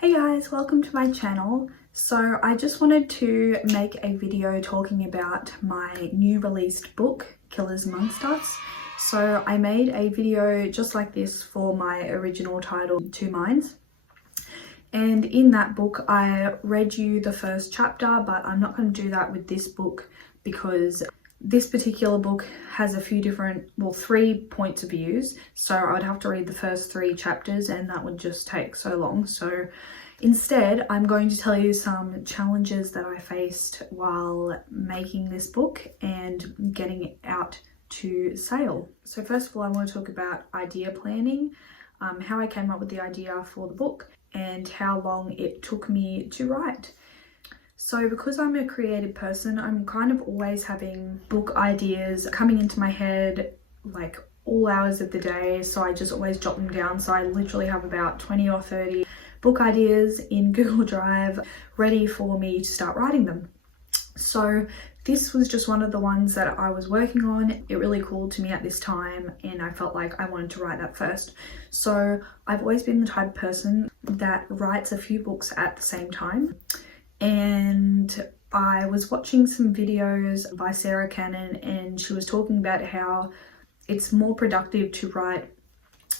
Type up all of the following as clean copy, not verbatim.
Hey guys, welcome to my channel. So I just wanted to make a video talking about my new released book, Killers Amongst Us. So I made a video just like this for my original title, Two Minds. And in that book, I read you the first chapter, but I'm not going to do that with this book because this particular book has a few different, well, 3 points of views. So I would have to read the first 3 chapters and that would just take so long. So instead, I'm going to tell you some challenges that I faced while making this book and getting it out to sale. So first of all, I want to talk about idea planning, how I came up with the idea for the book and how long it took me to write. So because I'm a creative person, I'm kind of always having book ideas coming into my head like all hours of the day. So I just always jot them down. So I literally have about 20 or 30 book ideas in Google Drive ready for me to start writing them. So this was just one of the ones that I was working on. It really called to me at this time and I felt like I wanted to write that first. So I've always been the type of person that writes a few books at the same time. And I was watching some videos by Sarah Cannon and she was talking about how it's more productive to write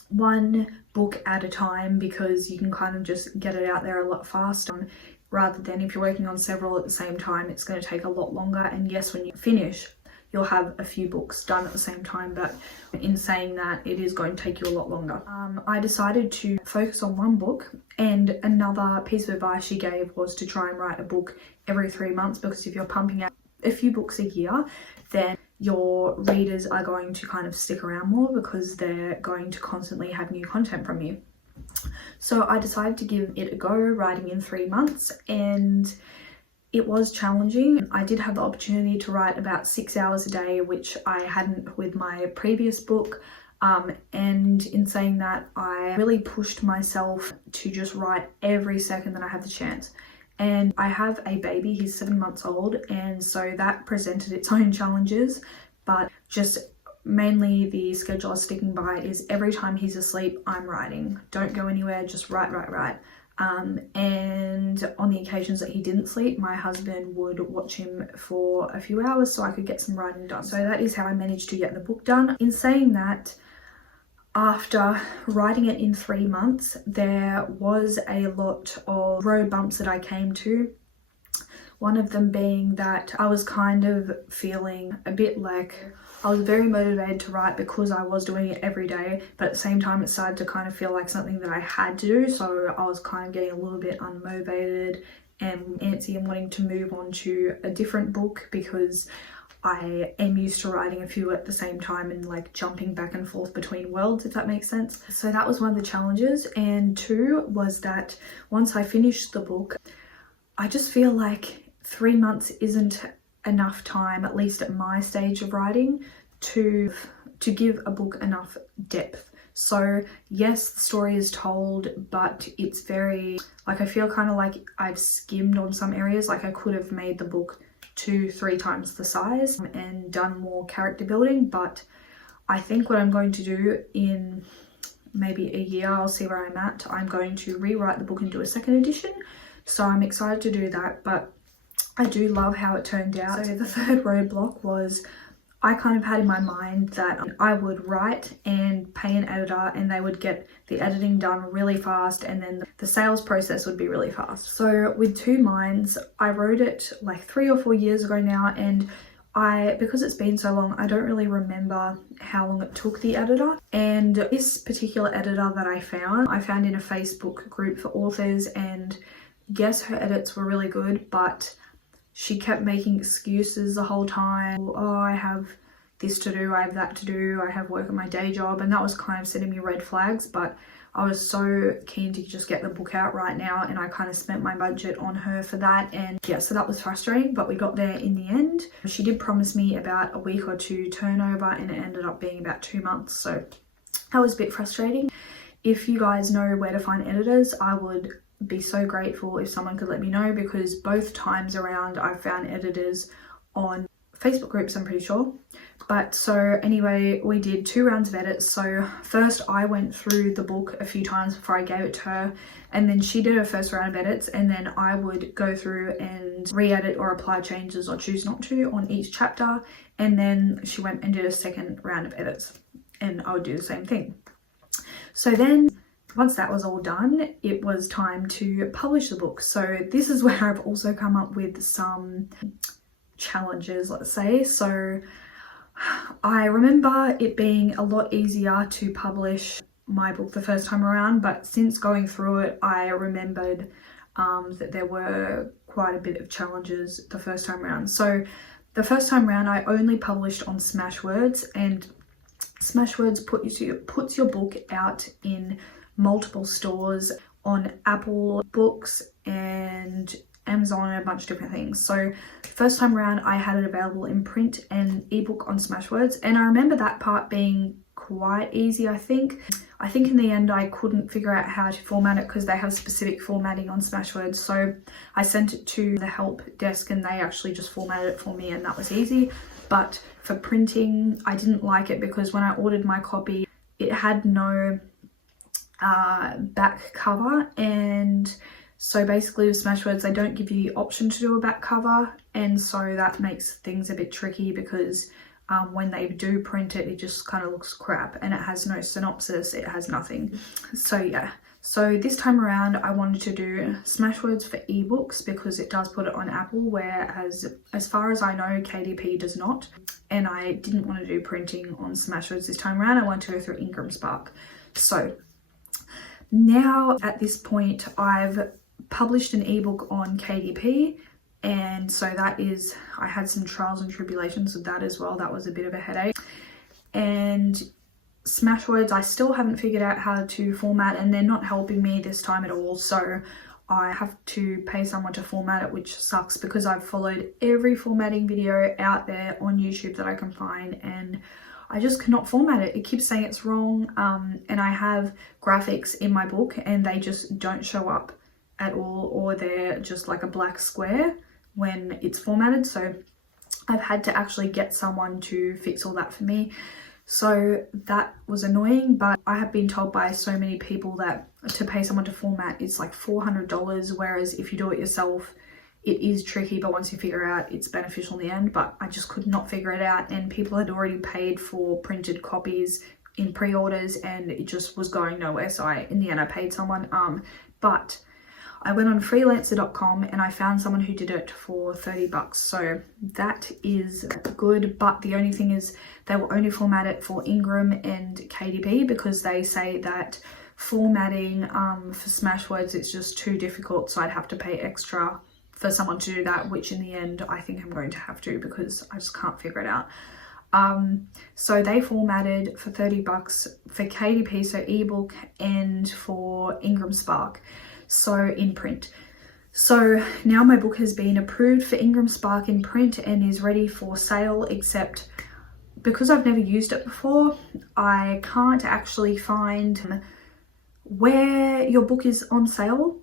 one book at a time because you can kind of just get it out there a lot faster, rather than if you're working on several at the same time, it's going to take a lot longer. And yes, when you finish, you'll have a few books done at the same time, but in saying that, it is going to take you a lot longer. I decided to focus on one book, and another piece of advice she gave was to try and write a book every 3 months, because if you're pumping out a few books a year, then your readers are going to kind of stick around more because they're going to constantly have new content from you. So I decided to give it a go, writing in 3 months, and it was challenging. I did have the opportunity to write about 6 hours a day, which I hadn't with my previous book. And in saying that, I really pushed myself to just write every second that I had the chance. And I have a baby, he's 7 months old, and so that presented its own challenges, but just mainly the schedule I was sticking by is every time he's asleep, I'm writing. Don't go anywhere, just write. And on the occasions that he didn't sleep, my husband would watch him for a few hours so I could get some writing done. So that is how I managed to get the book done. In saying that, after writing it in 3 months, there was a lot of road bumps that I came to. One of them being that I was kind of feeling a bit like I was very motivated to write because I was doing it every day, but at the same time it started to kind of feel like something that I had to do. So I was kind of getting a little bit unmotivated and antsy and wanting to move on to a different book because I am used to writing a few at the same time and like jumping back and forth between worlds, if that makes sense. So that was one of the challenges. And 2 was that once I finished the book, I just feel like 3 months isn't enough time, at least at my stage of writing, to give a book enough depth. So yes, the story is told, but it's very, like, I feel kind of like I've skimmed on some areas. Like I could have made the book 2-3 times the size and done more character building, but I think what I'm going to do in maybe a year, I'll see where I'm at, I'm going to rewrite the book and do a second edition. So I'm excited to do that, but I do love how it turned out. So the third roadblock was I kind of had in my mind that I would write and pay an editor and they would get the editing done really fast, and then the sales process would be really fast. So with Two Minds, I wrote it like 3 or 4 years ago now, and because it's been so long, I don't really remember how long it took the editor. And this particular editor that I found in a Facebook group for authors, and yes, her edits were really good, but she kept making excuses the whole time. Oh, I have this to do, I have that to do, I have work at my day job, and that was kind of sending me red flags. But I was so keen to just get the book out right now, and I kind of spent my budget on her for that. And yeah, so that was frustrating, but we got there in the end. She did promise me about a week or 2 turnover, and it ended up being about 2 months, so that was a bit frustrating. If you guys know where to find editors, I would be so grateful if someone could let me know, because both times around I've found editors on Facebook groups, I'm pretty sure. But so anyway, we did 2 rounds of edits. So first I went through the book a few times before I gave it to her, and then she did her first round of edits, and then I would go through and re-edit or apply changes or choose not to on each chapter, and then she went and did a second round of edits, and I would do the same thing. So then once that was all done, it was time to publish the book. So this is where I've also come up with some challenges, let's say. So I remember it being a lot easier to publish my book the first time around, but since going through it, I remembered that there were quite a bit of challenges the first time around. So the first time around, I only published on Smashwords, and Smashwords puts your book out in multiple stores on Apple Books and Amazon and a bunch of different things. So first time around, I had it available in print and ebook on Smashwords, and I remember that part being quite easy. I think in the end I couldn't figure out how to format it because they have specific formatting on Smashwords, so I sent it to the help desk and they actually just formatted it for me, and that was easy. But for printing, I didn't like it because when I ordered my copy, it had no back cover, and so basically with Smashwords they don't give you the option to do a back cover, and so that makes things a bit tricky because when they do print it, it just kind of looks crap, and it has no synopsis, it has nothing. So yeah, so this time around I wanted to do Smashwords for ebooks because it does put it on Apple, whereas as far as I know KDP does not, and I didn't want to do printing on Smashwords this time around. I wanted to go through Ingram Spark. So now at this point I've published an ebook on KDP, and so that is, I had some trials and tribulations with that as well. That was a bit of a headache. And Smashwords, I still haven't figured out how to format, and they're not helping me this time at all, so I have to pay someone to format it, which sucks because I've followed every formatting video out there on YouTube that I can find, and I just cannot format it. It keeps saying it's wrong, and I have graphics in my book and they just don't show up at all, or they're just like a black square when it's formatted. So I've had to actually get someone to fix all that for me. So that was annoying, but I have been told by so many people that to pay someone to format is like $400, whereas if you do it yourself, it is tricky, but once you figure out, it's beneficial in the end. But I just could not figure it out, and people had already paid for printed copies in pre-orders and it just was going nowhere. So in the end I paid someone, but I went on freelancer.com and I found someone who did it for $30. So that is good, but the only thing is they will only format it for Ingram and KDP because they say that formatting for Smashwords, it's just too difficult, so I'd have to pay extra for someone to do that, which in the end I think I'm going to have to because I just can't figure it out. So they formatted for $30 for KDP, so ebook, and for Ingram Spark, so in print. So now my book has been approved for Ingram Spark in print and is ready for sale, except because I've never used it before, I can't actually find where your book is on sale.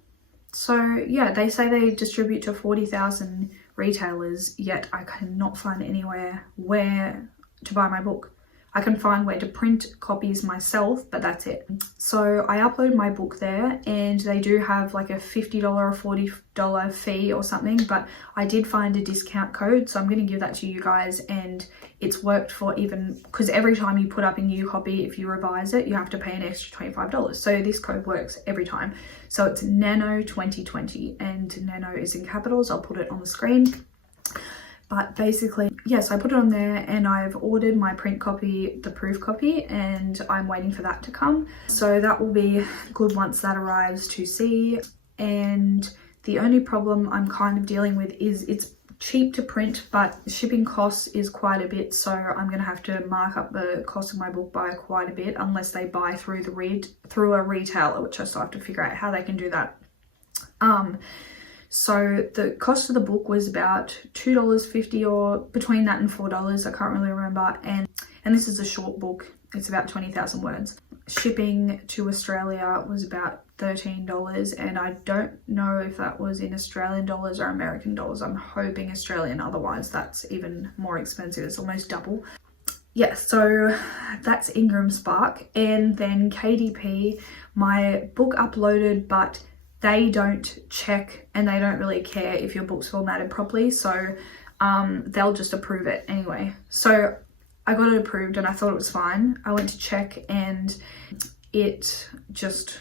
So yeah, they say they distribute to 40,000 retailers, yet I cannot find anywhere where to buy my book. I can find where to print copies myself, but that's it. So I upload my book there, and they do have like a $50 or $40 fee or something, but I did find a discount code, so I'm going to give that to you guys, and it's worked for even, because every time you put up a new copy, if you revise it, you have to pay an extra $25. So this code works every time. So it's NANO 2020, and NANO is in capitals. I'll put it on the screen. But basically, yes, I put it on there and I've ordered my print copy, the proof copy, and I'm waiting for that to come. So that will be good once that arrives to see. And the only problem I'm kind of dealing with is it's cheap to print, but shipping costs is quite a bit. So I'm going to have to mark up the cost of my book by quite a bit unless they buy through a retailer, which I still have to figure out how they can do that. So the cost of the book was about $2.50 or between that and $4. I can't really remember. And this is a short book. It's about 20,000 words. shipping to Australia was about $13, and I don't know if that was in Australian dollars or American dollars. I'm hoping Australian, otherwise that's even more expensive. It's almost double. Yeah, so that's Ingram Spark. And then KDP, my book uploaded, but they don't check and they don't really care if your book's formatted properly, so they'll just approve it anyway. So I got it approved and I thought it was fine. I went to check and it just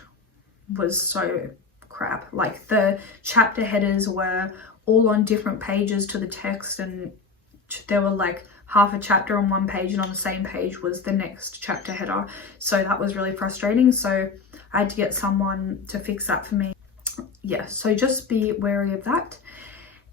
was so crap. Like, the chapter headers were all on different pages to the text, and there were like half a chapter on one page and on the same page was the next chapter header. So that was really frustrating. So I had to get someone to fix that for me. Yeah, so just be wary of that.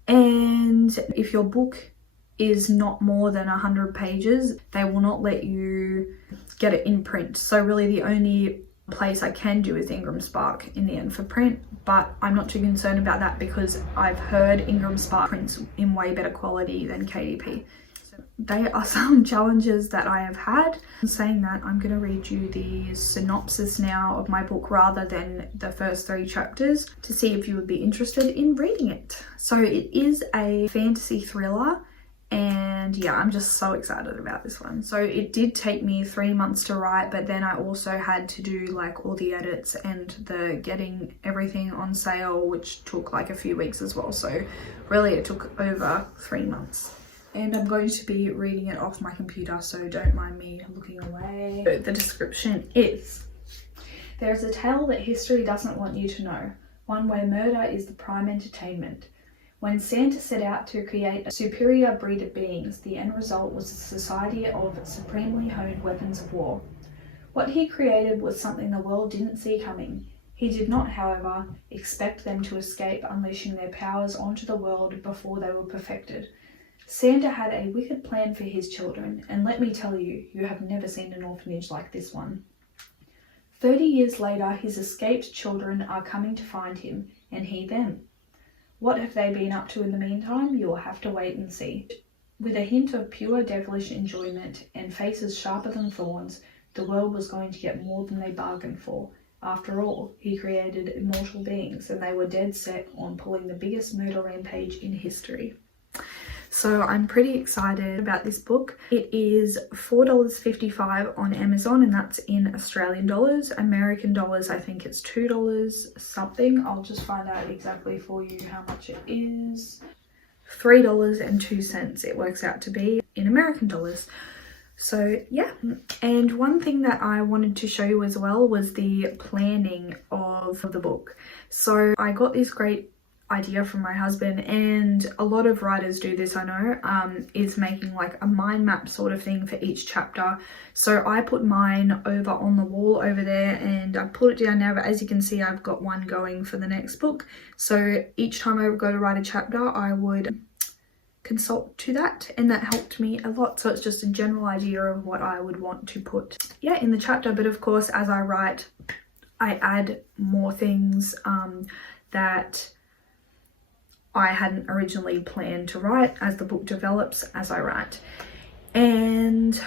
And if your book is not more than 100 pages, they will not let you get it in print. So really the only place I can do is Ingram Spark in the end for print, but I'm not too concerned about that because I've heard Ingram Spark prints in way better quality than KDP. So they are some challenges that I have had. Saying that, I'm going to read you the synopsis now of my book rather than the first 3 chapters to see if you would be interested in reading it. So it is a fantasy thriller. And yeah, I'm just so excited about this one. So it did take me 3 months to write, but then I also had to do like all the edits and the getting everything on sale, which took like a few weeks as well. So really it took over 3 months. And I'm going to be reading it off my computer, so don't mind me looking away. The description is: there is a tale that history doesn't want you to know, one where murder is the prime entertainment. When Santa set out to create a superior breed of beings, the end result was a society of supremely honed weapons of war. What he created was something the world didn't see coming. He did not, however, expect them to escape unleashing their powers onto the world before they were perfected. Santa had a wicked plan for his children, and let me tell you, you have never seen an orphanage like this one. 30 years later, his escaped children are coming to find him, and he them. What have they been up to in the meantime? You will have to wait and see. With a hint of pure devilish enjoyment and faces sharper than thorns, the world was going to get more than they bargained for. After all, he created immortal beings, and they were dead set on pulling the biggest murder rampage in history. So I'm pretty excited about this book. It is $4.55 on Amazon, and that's in Australian dollars. American dollars, I think it's $2 something. I'll just find out exactly for you how much it is. $3.02 it works out to be in American dollars. So yeah, and one thing that I wanted to show you as well was the planning of the book. So I got this great idea from my husband, and a lot of writers do this, I know, is making like a mind map sort of thing for each chapter. So I put mine over on the wall over there, and I put it down now, but as you can see, I've got one going for the next book. So each time I would go to write a chapter, I would consult to that, and that helped me a lot. So it's just a general idea of what I would want to put in the chapter. But of course, as I write, I add more things that I hadn't originally planned to write as the book develops as I write. And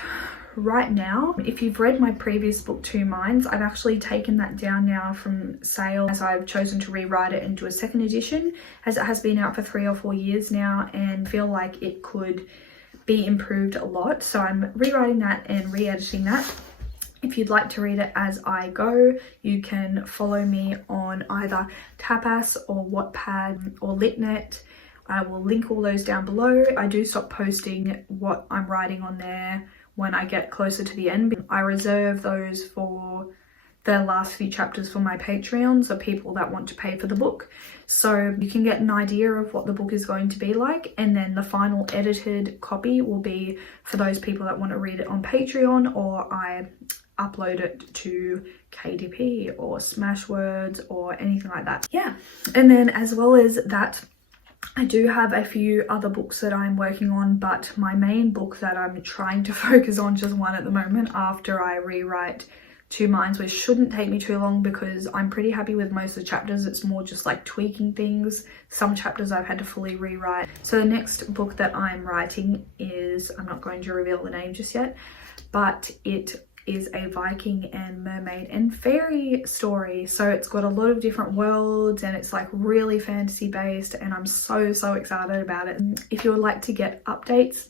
right now, if you've read my previous book, Two Minds, I've actually taken that down now from sale, as I've chosen to rewrite it and do a second edition, as it has been out for 3 or 4 years now and feel like it could be improved a lot. So I'm rewriting that and re-editing that. If you'd like to read it as I go, you can follow me on either Tapas or Wattpad or Litnet. I will link all those down below. I do stop posting what I'm writing on there when I get closer to the end. I reserve those for the last few chapters for my Patreons, or people that want to pay for the book. So you can get an idea of what the book is going to be like, and then the final edited copy will be for those people that want to read it on Patreon, or I upload it to KDP or Smashwords or anything like that. Yeah, and then as well as that, I do have a few other books that I'm working on, but my main book that I'm trying to focus on, just one at the moment, after I rewrite Two Minds, which shouldn't take me too long because I'm pretty happy with most of the chapters. It's more just like tweaking things. Some chapters I've had to fully rewrite. So the next book that I'm writing is, I'm not going to reveal the name just yet, but it is a Viking and mermaid and fairy story. So it's got a lot of different worlds and it's like really fantasy based, and I'm so excited about it. If you would like to get updates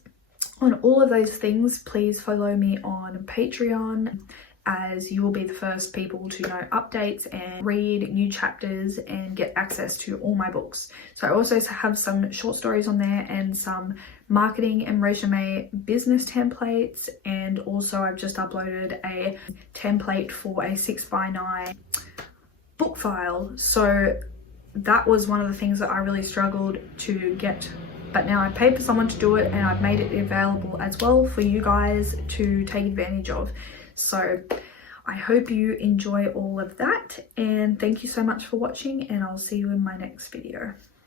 on all of those things, please follow me on Patreon, as you will be the first people to know updates and read new chapters and get access to all my books. So I also have some short stories on there and some marketing and resume business templates, and also I've just uploaded a template for a 6x9 book file. So that was one of the things that I really struggled to get, but now I paid for someone to do it and I've made it available as well for you guys to take advantage of. So I hope you enjoy all of that, and thank you so much for watching, and I'll see you in my next video.